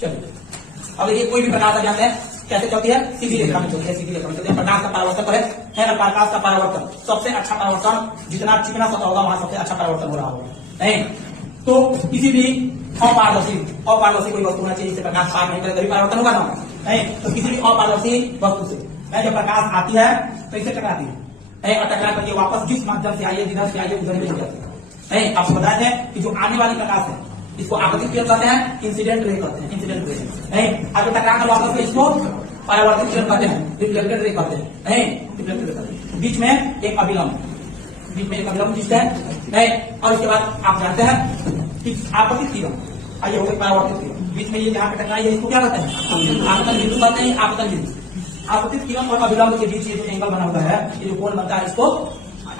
चलिए अब ये कोई भी प्रकाश आप जानते हैं कैसे चलती है, सीधी रेखा में चलती है, सीधी रेखा में चलती है। प्रकाश का परावर्तन पर है ना, प्रकाश का परावर्तन सबसे अच्छा परावर्तन, जितना चिकना सतह होगा वहां सबसे अच्छा परावर्तन हो रहा होगा, नहीं तो किसी भी अपारदर्शी कोई वस्तु होना चाहिए जिससे प्रकाश पार नहीं करे तभी परावर्तन होगा ना, नहीं तो किसी भी अपारदर्शी वस्तु से जब प्रकाश आती है तो इसे टकराती है और टकरा करके वापस जिस माध्यम से आई है, जिधर से आई है उधर ही रह जाती है। नहीं आपको बताया है कि जो आने वाली प्रकाश है इसको आपतित किरण कहते हैं, इंसिडेंट रे कहते हैं, इंसिडेंट रे। नहीं अगर टकरा कर वापस में इसको परावर्तित किरण कहते हैं, रिफ्लेक्टेड रे कहते हैं, नहीं रिफ्लेक्टेड रे कहते हैं। बीच में एक अभिलंब, बीच में एक अभिलंब जिसका है, नहीं और इसके बाद आप जानते हैं कि आपतित किरण आइए हो गई परावर्तित किरण, बीच में ये जहाँ पे टकराई है इसको क्या कहते हैं, आपतन बिंदु कहते हैं, आपतन बिंदु। आपतित किरण और अभिलंब के बीच ये जो एंगल बना हुआ है, ये जो कोण बनता है इसको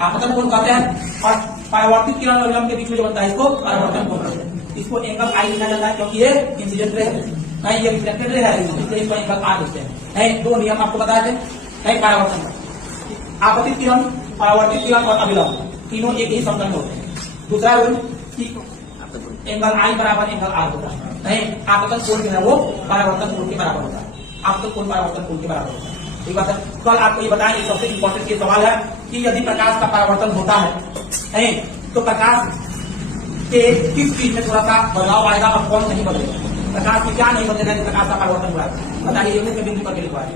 आपतन कोण कहते हैं, और परावर्तित किरण और अभिलंब के बीच में जो बनता है इसको परावर्तन कोण कहते हैं। इसको एंगल आई लिखा जाता है क्योंकि ये इंसिडेंट रे है, नहीं ये रिफ्लेक्टेड रे है, इसलिए इसको एंगल आर लिखते हैं। नहीं दो नियम आपको बताए थे, नहीं परावर्तन का आपतित किरण, परावर्तित किरण और अभिलंब तीनों एक ही समतल में होते हैं। दूसरा रूल कि एंगल आई बराबर एंगल आर होता है, नहीं आपतन कोण जो है वो परावर्तन कोण के बराबर होता है, आपतन कोण परावर्तन कोण के बराबर होता है। ठीक बात है। कल आपको ये बताएं सबसे इंपॉर्टेंट ये सवाल है कि यदि प्रकाश का परावर्तन होता है, नहीं तो प्रकाश के किस चीज में थोड़ा सा बदलाव आएगा और कौन नहीं बदलेगा, प्रकाश में क्या नहीं बदलेगा जब प्रकाश का परावर्तन हुआ है, बताइए ये मुख्य बिंदु करके लिखवा है।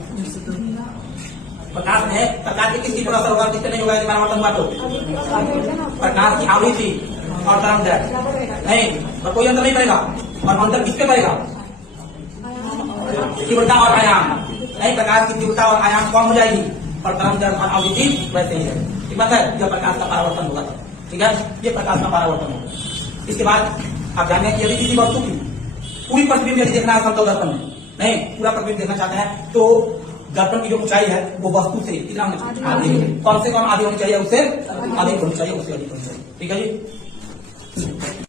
प्रकाश में प्रकाश के किस चीज पर असर होगा, किससे नहीं होगा यदि परावर्तन हुआ तो प्रकाश की आवृत्ति और तरंगदैर्घ्य, नहीं और कोई अंतर नहीं पड़ेगा, और अंतर किसपे पड़ेगा, तीव्रता और आयाम, नहीं प्रकाश की तीव्रता और आयाम कम हो जाएगी और तरंगदैर्घ्य और आवृत्ति वैसे ही है। ठीक बात है, जब प्रकाश का परावर्तन होगा तो, ठीक है ये प्रकाश का परावर्तन होगा। इसके बाद आप जाने कि यदि किसी वस्तु की पूरी प्रतिबिंब यदि देखना है समतल दर्पण में, नहीं पूरा प्रतिबिंब देखना चाहते हैं तो दर्पण की जो ऊंचाई है वो वस्तु से कितना आधी, कम से कम आधी होनी चाहिए, उससे अधिक होनी चाहिए, उससे अधिक होनी चाहिए। ठीक है जी।